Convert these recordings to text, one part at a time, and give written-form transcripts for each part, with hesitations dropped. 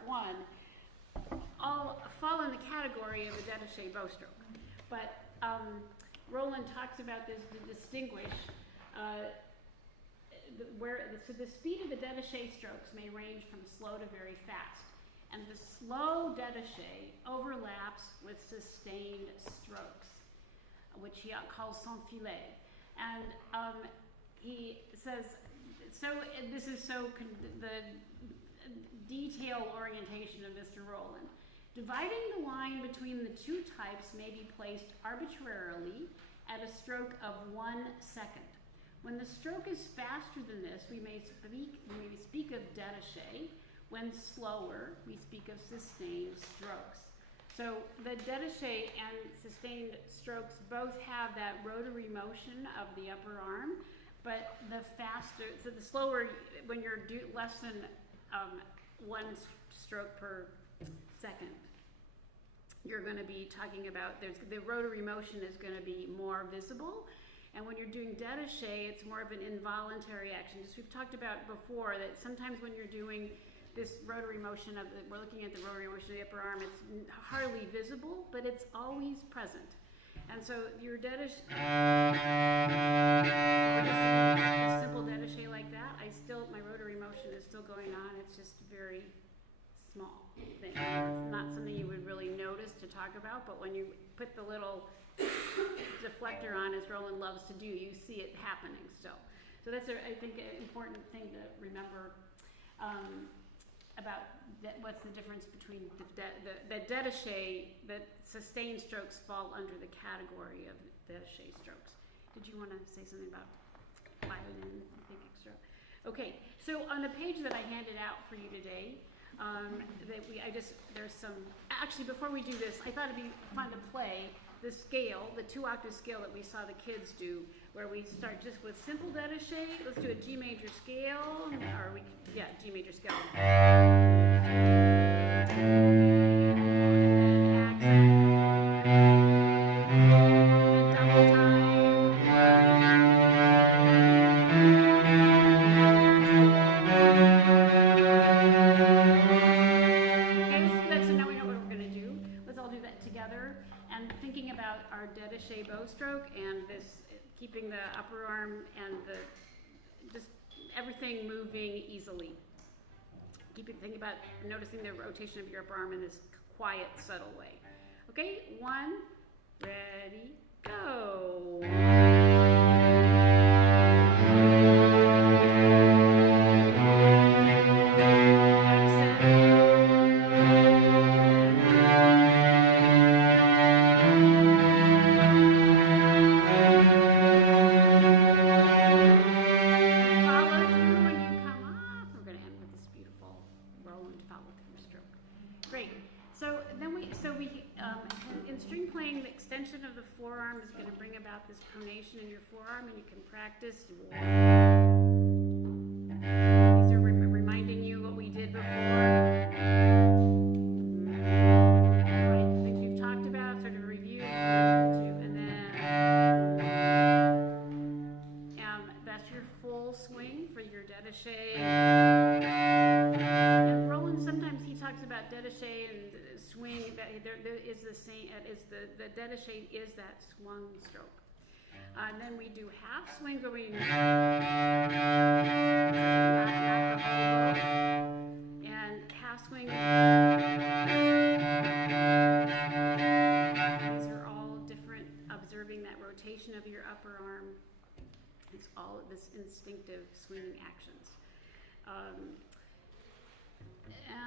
part one, all fall in the category of a détaché bow stroke. But Rolland talks about this to distinguish so the speed of the détaché strokes may range from slow to very fast. And the slow détaché overlaps with sustained strokes, which he calls sans filet. And he says, so this is the detail orientation of Mr. Rolland. Dividing the line between the two types may be placed arbitrarily at a stroke of 1 second. When the stroke is faster than this, we may speak of détaché. When slower, we speak of sustained strokes. So the détaché and sustained strokes both have that rotary motion of the upper arm, but the faster, so the slower, when you're less than 1 stroke per second, you're going to be talking about, the rotary motion is going to be more visible. And when you're doing détaché, it's more of an involuntary action. As we've talked about before, that sometimes when you're doing this rotary motion we're looking at the rotary motion of the upper arm, it's hardly visible, but it's always present. And so your détaché, a simple détaché like that, my rotary motion is still going on. It's just very small thing. It's not something you would really notice to talk about, but when you put the little deflector on, as Rolland loves to do, you see it happening still. So that's, I think, an important thing to remember about what's the difference between the détaché, the sustained strokes fall under the category of détaché strokes. Did you want to say something about violin, big extra? Okay, so on the page that I handed out for you today, there's some, actually before we do this, I thought it'd be fun to play the scale, the 2-octave scale that we saw the kids do, where we start just with simple détaché. Let's do a G major scale, or G major scale. Bow stroke and this keeping the upper arm and just everything moving easily. Think about noticing the rotation of your upper arm in this quiet, subtle way. Okay, 1, ready, go. This pronation in your forearm, and you can practice. These are reminding you what we did before. Right, things we've talked about, sort of review, and then that's your full swing for your détaché. And Rolland, sometimes he talks about détaché and swing. That there is the same. The détaché is that swung stroke. And then we do half swings where we not the whole bow, and half swing. These are all different. Observing that rotation of your upper arm. It's all this instinctive swinging actions.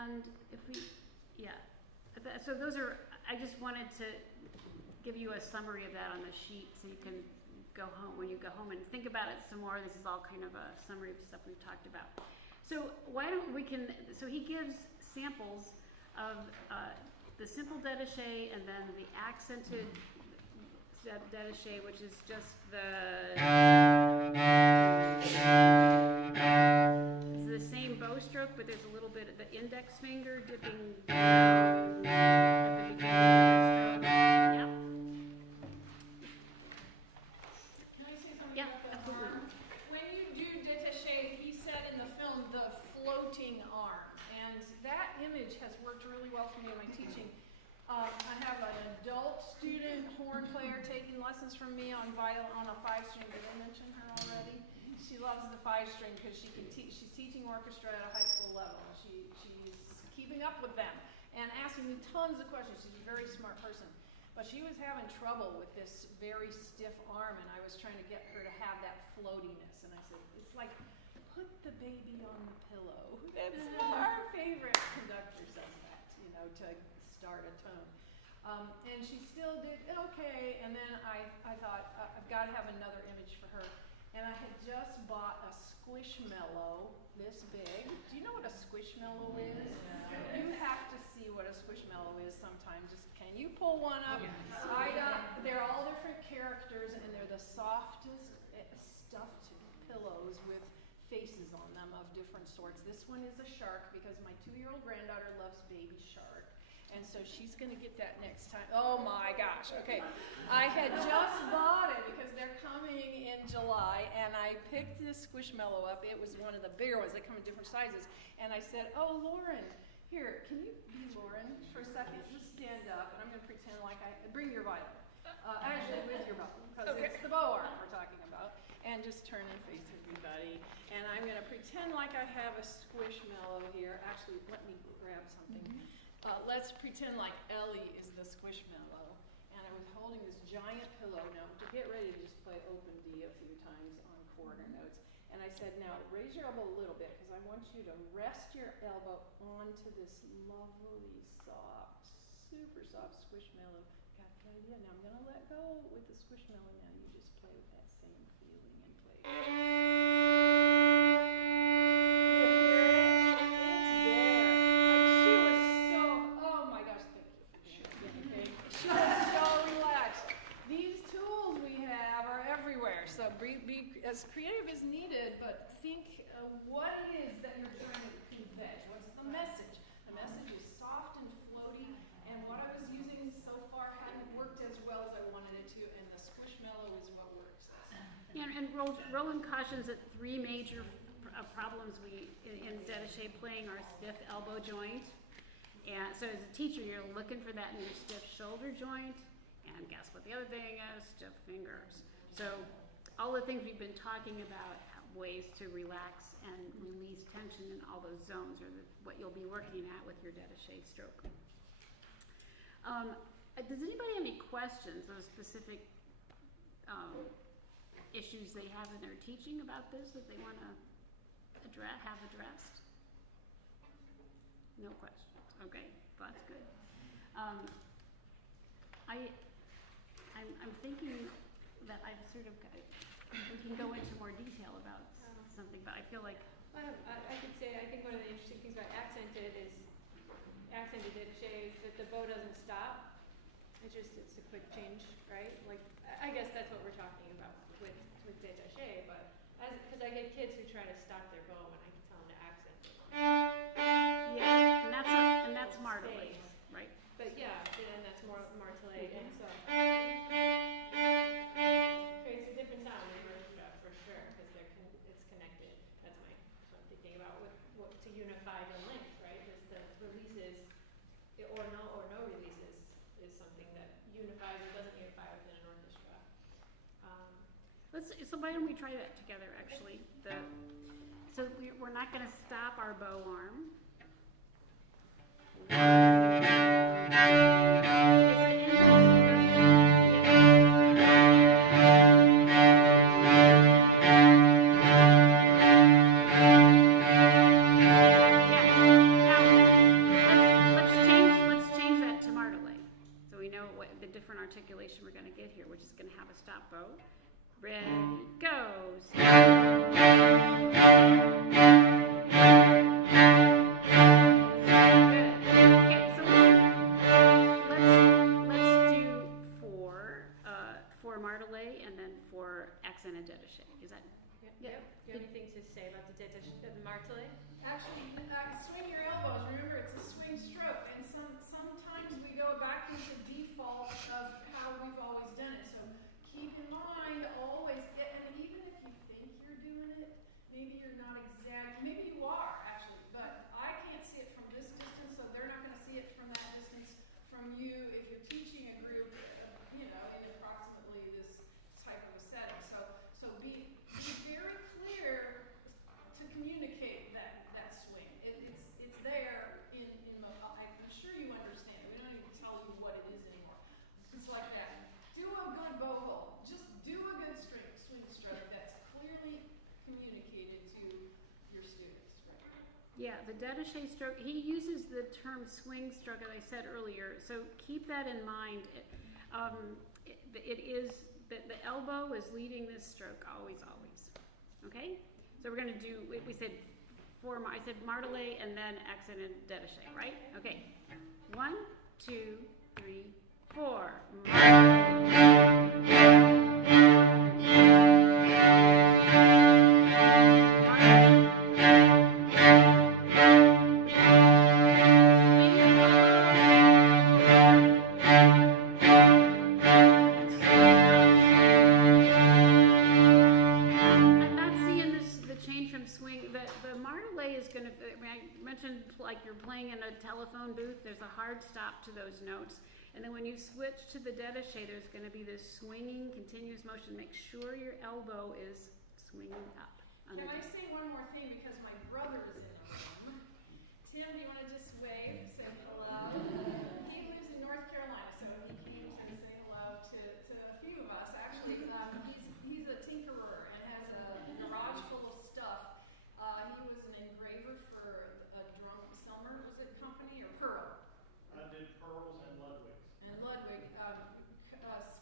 And if we, so those are. I just wanted to give you a summary of that on the sheet so you can go home and think about it some more. This is all kind of a summary of stuff we've talked about. So so he gives samples of the simple détaché and then the accented détaché, which is just it's the same bow stroke, but there's a little bit of the index finger dipping down at the beginning of the stroke. Yep. When you do détaché, he said in the film, the floating arm. And that image has worked really well for me in my teaching. I have an adult student horn player taking lessons from me on a 5-string. Did I mention her already? She loves the 5-string because she can teach. She's teaching orchestra at a high school level. She's keeping up with them and asking me tons of questions. She's a very smart person. But she was having trouble with this very stiff arm, and I was trying to get her to have that floatiness. And I said, it's like, put the baby on the pillow. That's our favorite conductor says that, you know, to start a tone. And she still did okay, and then I thought, I've got to have another image for her. And I had just bought a Squishmallow this big. Do you know what a Squishmallow is? Yeah. You have to see what a Squishmallow is sometime. Just, can you pull one up? Yeah. They're all different characters, and they're the softest stuffed pillows with faces on them of different sorts. This one is a shark because my 2-year-old granddaughter loves baby shark. And so she's going to get that next time. Oh my gosh. Okay. I had just bought it because they're coming in July, and I picked this Squishmallow up. It was one of the bigger ones. They come in different sizes. And I said, oh, Lauren, here, can you be Lauren for a second? Just stand up, and I'm going to pretend like bring your violin. Actually, with your violin, because it's the bow arm we're talking about. And just turn and face everybody. And I'm going to pretend like I have a Squishmallow here. Actually, let me grab something. Let's pretend like Ellie is the Squishmallow, and I was holding this giant pillow. Now, to get ready to just play open D a few times on quarter notes, and I said, now raise your elbow a little bit, because I want you to rest your elbow onto this lovely, soft, super soft Squishmallow. Got the idea? Now I'm going to let go with the Squishmallow. Now you just play with that same feeling and play. So be as creative as needed, but think what it is that you're trying to convey. What's the message? The message is soft and floaty, and what I was using so far hadn't worked as well as I wanted it to, and the Squishmallow is what works. Yeah, and Rolland cautions that 3 major problems in détaché playing are stiff elbow joint. And so as a teacher, you're looking for that in your stiff shoulder joint, and guess what the other thing is? Stiff fingers. So all the things we've been talking about, ways to relax and release tension in all those zones are what you'll be working at with your détaché stroke. Does anybody have any questions on specific issues they have in their teaching about this that they want to have addressed? No questions. Okay, that's good. I'm thinking that I've sort of we can go into more detail about something, but I feel like I could say I think one of the interesting things about accented détaché is that the bow doesn't stop. It's a quick change, right? Like I guess that's what we're talking about with détaché, but because I get kids who try to stop their bow and I can tell them to accent it. Yeah, and that's martelé, right? But yeah, and that's more martelé, and so. Creates a different sound in orchestra for sure because it's connected. That's what I'm thinking about with what to unify the links, right? Because the releases or no releases is something that unifies or doesn't unify within an orchestra. So why don't we try that together? Actually, so we're not going to stop our bow arm. Articulation we're going to get here. We're just going to have a stop bow. Ready, goes. Okay, so let's do four martelé and then 4 accented détaché. Is that? Yep. Do you have anything to say about the martelé? Actually, swing your elbows. Remember, it's a swing stroke, and sometimes we go back into default of how we've always done it. So keep in mind always, and even if you think you're doing it, maybe you're not exactly Yeah, the détaché stroke, he uses the term swing stroke, as I said earlier, so keep that in mind. It is, the elbow is leading this stroke always, always. Okay? So we're going to do, we said I said martelé and then accent and détaché, right? Okay. 1, 2, 3, 4. Like you're playing in a telephone booth, there's a hard stop to those notes. And then when you switch to the détaché, there's going to be this swinging, continuous motion. Make sure your elbow is swinging up. Can I say one more thing, because my brother is in the room? Tim, do you want to just wave, say hello? He lives in North Carolina, so he came to say hello to a few of us. Actually, he's a tinkerer and has a garage full of stuff. He was an engraver for a drum, Selmer, was it company, or Pearl? I did Pearls and Ludwig's. And Ludwig,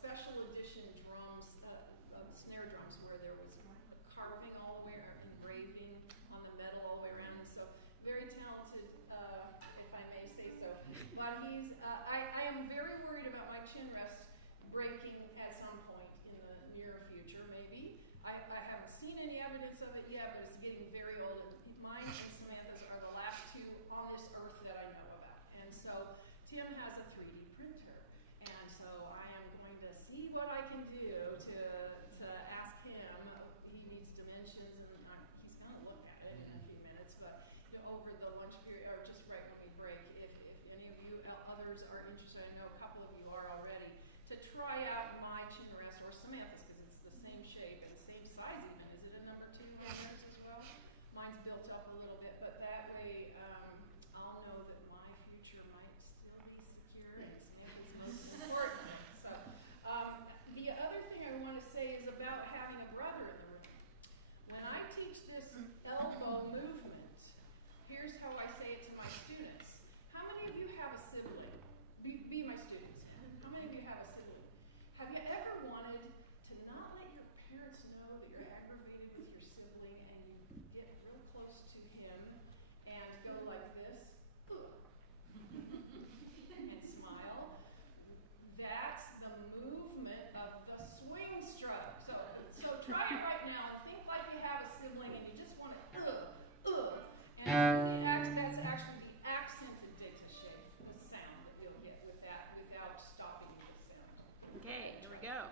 special edition drums, snare drums, where there was carving all the way around, engraving on the metal all the way around. So very talented, if I may say so. But I am very worried about my chin rest breaking at some point in the near future, maybe. I haven't seen any evidence of it yet, but it's getting very old. Mine and Samantha's are the last two on this earth that I know about. And so Tim has a 3D printer. And so I am going to see what I can do to ask him. He needs dimensions, and he's going to look at it in a few minutes. But over the lunch period, or just right when we break, if any of you others are interested, I know a couple of you are already, to try out my chin rest or Samantha's, because it's the same shape and the same size even. Is it a number 2 on yours as well? Mine's built up a little bit, but that way I'll know that my future might still be secure, and Samantha's most important. So the other thing I want to say is about having a brother in the room. When I teach this elbow movement, here's how I say it to my students. How many of you have a sibling? Be my students. How many of you have a sibling? Have you ever wanted to not let your parents know that you're aggravated with your sibling, and you get real close to him and go like this? And smile? That's the movement of the swing stroke. So try it right now and think like you have a sibling and you just want to and that's actually the accented détaché, the sound that you'll get with that without stopping the sound. Okay, here we go.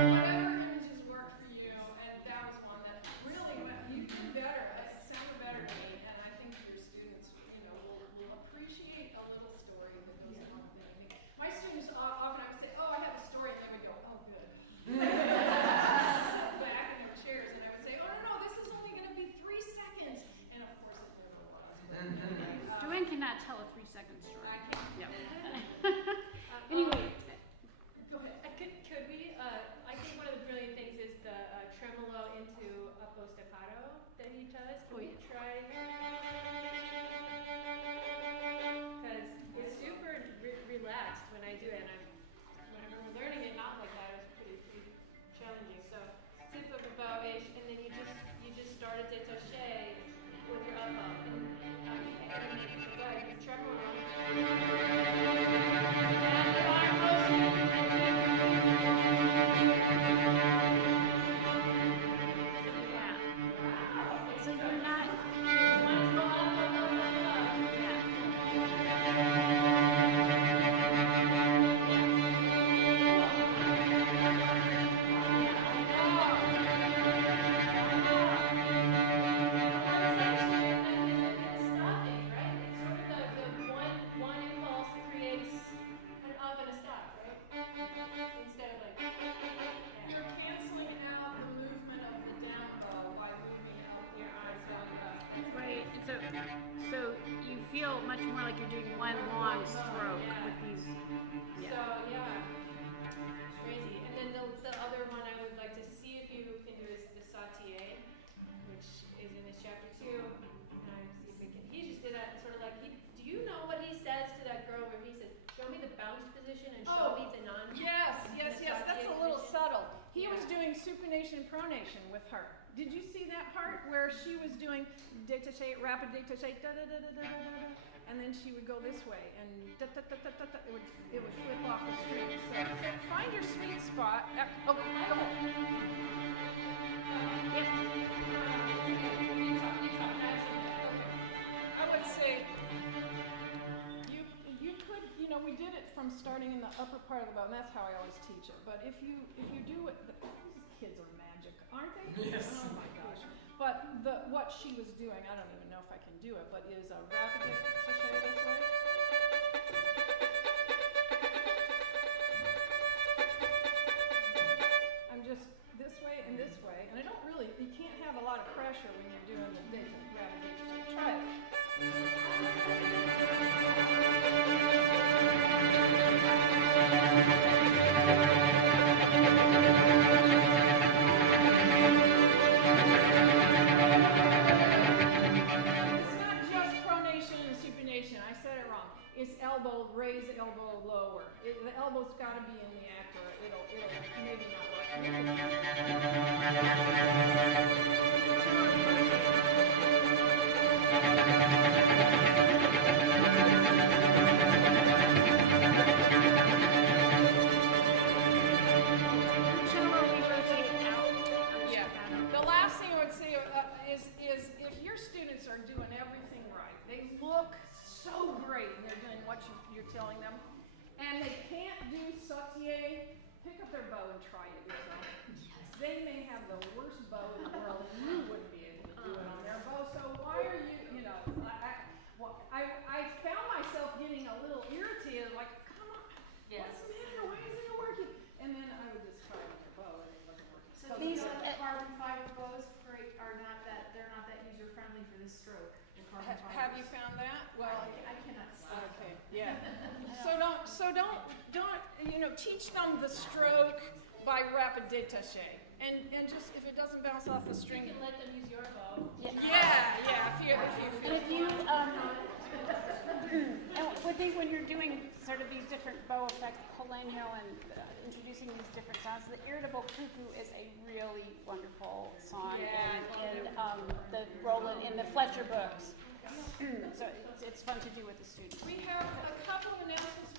Whatever images work for you, and that was one that really, you did better. It sounded better to me, and I think your students, will appreciate a little story that goes along with anything. My students often, I would say, oh, I have a story, and they would go, oh, good. Sit back in their chairs, and I would say, oh, no, this is only going to be 3 seconds. And of course, it never was. Joanne cannot tell a 3-second story. I can't. Yep. Anyway. Go ahead. Could we, I think one of the brilliant things is the tremolo into uppo staccato that he does. Can we try? Because it's super relaxed when I do it, and whenever we're learning it not like that, it's pretty challenging. So tip of the bow-ish, and then you just start a détaché with your uppo, and so go ahead, you tremolo. And the arm motion, So you're not. Let's go up. long stroke with these, So, yeah, crazy. And then the other one I would like to see if you can do is the sautier, which is in this chapter 2. And see if we can, he just did that sort of like, do you know what he says to that girl where he says, show me the bounce position and show me the non? Yes, that's a little position. subtle. He was Yeah. doing supination and pronation with her. Did you see that part where she was doing détaché, rapid détaché, da da da da da da da, and then she would go this way and da da da da da da. It would flip off the string. So find your sweet spot. Oh, go ahead. I would say you could, we did it from starting in the upper part of the bow, and that's how I always teach it. But if you do it, these kids are magic, aren't they? Yes. Oh my gosh. But what she was doing, I don't even know if I can do it, but is a rapid détaché this way. I'm just this way and this way, and you can't have a lot of pressure when you're doing the rapid détaché. Try it. It's elbow, raise elbow, lower. The elbow's got to be in the act or it'll maybe not Yeah. The last thing I would say is if your students are doing everything right, they look so great and they're doing what you're telling them, and they can't do sautier, pick up their bow and try it yourself. They may have the worst bow in the world and you wouldn't be able to do it on their bow, so why are you, I found myself getting a little irritated, like, come on, what's the matter, why isn't it working? And then I would just try it on their bow and it wasn't working. So these carbon fiber bows are not that user friendly for this stroke. The carbon fibers. Have you found that? Well, I cannot stop. okay, yeah. So don't teach them the stroke by rapid détaché, and just if it doesn't bounce off the string, You can let them use your bow. yeah. and if you, and with these, when you're doing sort of these different bow effects, Polenio and introducing these different sounds, the Irritable Cuckoo is a really wonderful song in the Rolland, in the Fletcher books. So it's fun to do with the students. We have a couple of announcements